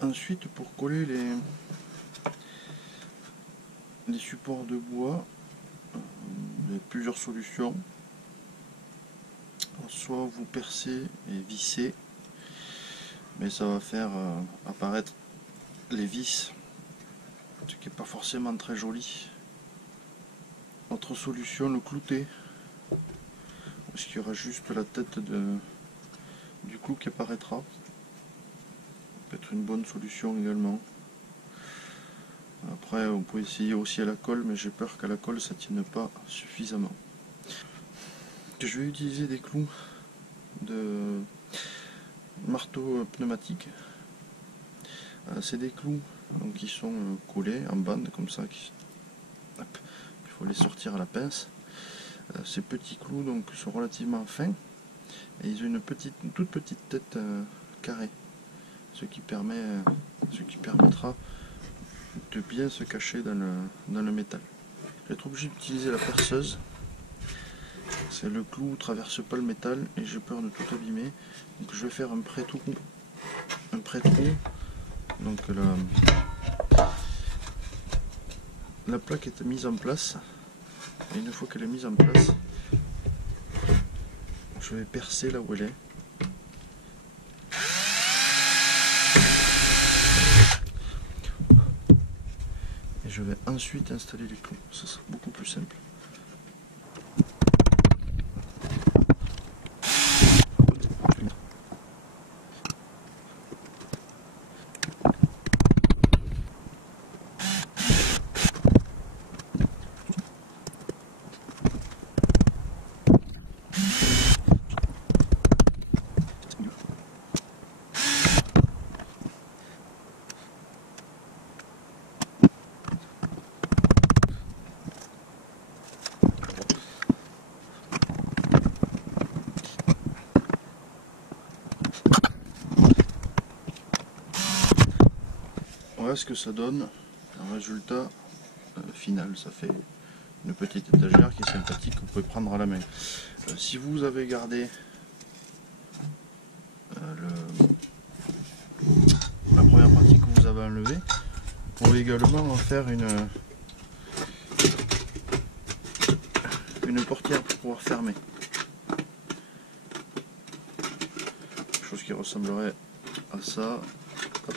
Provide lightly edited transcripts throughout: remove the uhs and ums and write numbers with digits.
Ensuite, pour coller les supports de bois, il y a plusieurs solutions. Soit vous percez et vissez, mais ça va faire apparaître les vis, ce qui n'est pas forcément très joli. Autre solution, le clouter, parce qu'il y aura juste la tête du clou qui apparaîtra. Ça peut être une bonne solution également. Après, on peut essayer aussi à la colle, mais j'ai peur qu'à la colle ça ne tienne pas suffisamment. Je vais utiliser des clous de marteau pneumatique. C'est des clous donc, qui sont collés en bande comme ça. Il faut les sortir à la pince. Ces petits clous donc sont relativement fins et ils ont une toute petite tête carrée, ce qui permettra de bien se cacher dans le métal. Je vais être obligé d'utiliser la perceuse. C'est le clou traverse pas le métal et j'ai peur de tout abîmer. Donc je vais faire un pré-trou. Donc la plaque est mise en place. Et une fois qu'elle est mise en place, je vais percer là où elle est. Et je vais ensuite installer les clous. Ça sera beaucoup plus simple. Voilà ce que ça donne, un résultat final. Ça fait une petite étagère qui est sympathique, que vous pouvez prendre à la main. Si vous avez gardé la première partie que vous avez enlevée, vous pouvez également en faire une portière pour pouvoir fermer. Quelque chose qui ressemblerait à ça. Hop.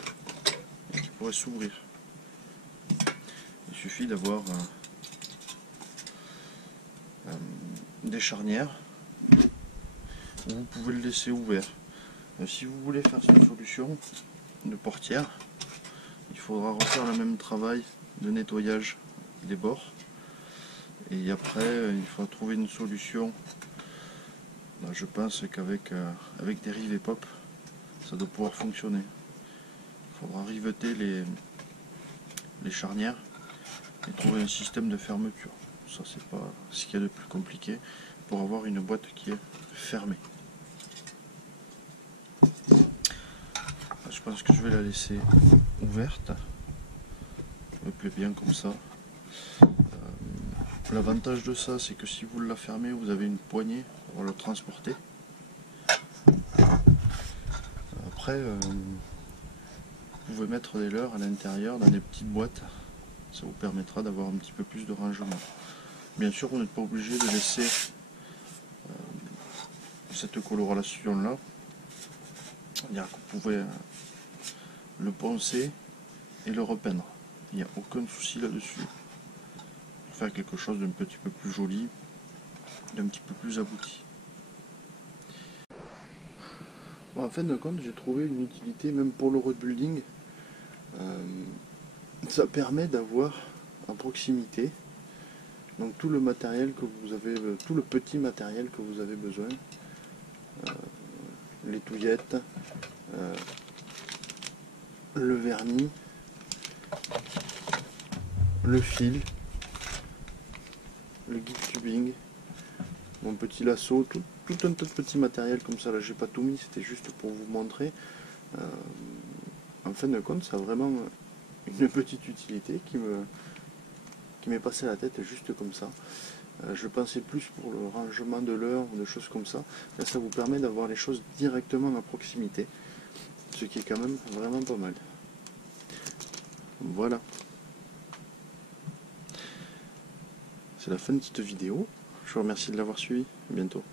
Qui pourrait s'ouvrir. Il suffit d'avoir des charnières où vous pouvez le laisser ouvert. Si vous voulez faire cette solution de portière, il faudra refaire le même travail de nettoyage des bords et après il faudra trouver une solution. Je pense qu'avec avec des rivets pop ça doit pouvoir fonctionner. Il faudra riveter les charnières et trouver un système de fermeture. Ça c'est pas ce qu'il y a de plus compliqué pour avoir une boîte qui est fermée. Je pense que je vais la laisser ouverte. Ça me plaît bien comme ça. L'avantage de ça, c'est que si vous la fermez, vous avez une poignée pour le transporter. Après, vous pouvez mettre des leurres à l'intérieur dans des petites boîtes. Ça vous permettra d'avoir un petit peu plus de rangement. Bien sûr, vous n'êtes pas obligé de laisser cette coloration là. C'est-à-dire que vous pouvez le poncer et le repeindre. Il n'y a aucun souci là-dessus. Faire quelque chose d'un petit peu plus joli, d'un petit peu plus abouti. Bon, en fin de compte, j'ai trouvé une utilité même pour le road building. Ça permet d'avoir en proximité donc tout le matériel que vous avez, tout le petit matériel que vous avez besoin, les touillettes, le vernis, le fil, le guide tubing, mon petit lasso, tout un tas de petits matériels comme ça. Là j'ai pas tout mis, c'était juste pour vous montrer. En fin de compte, ça a vraiment une petite utilité qui m'est passée à la tête juste comme ça. Je pensais plus pour le rangement de leurres ou de choses comme ça. Là, ça vous permet d'avoir les choses directement à proximité, ce qui est quand même vraiment pas mal. Voilà. C'est la fin de cette vidéo. Je vous remercie de l'avoir suivi. À bientôt.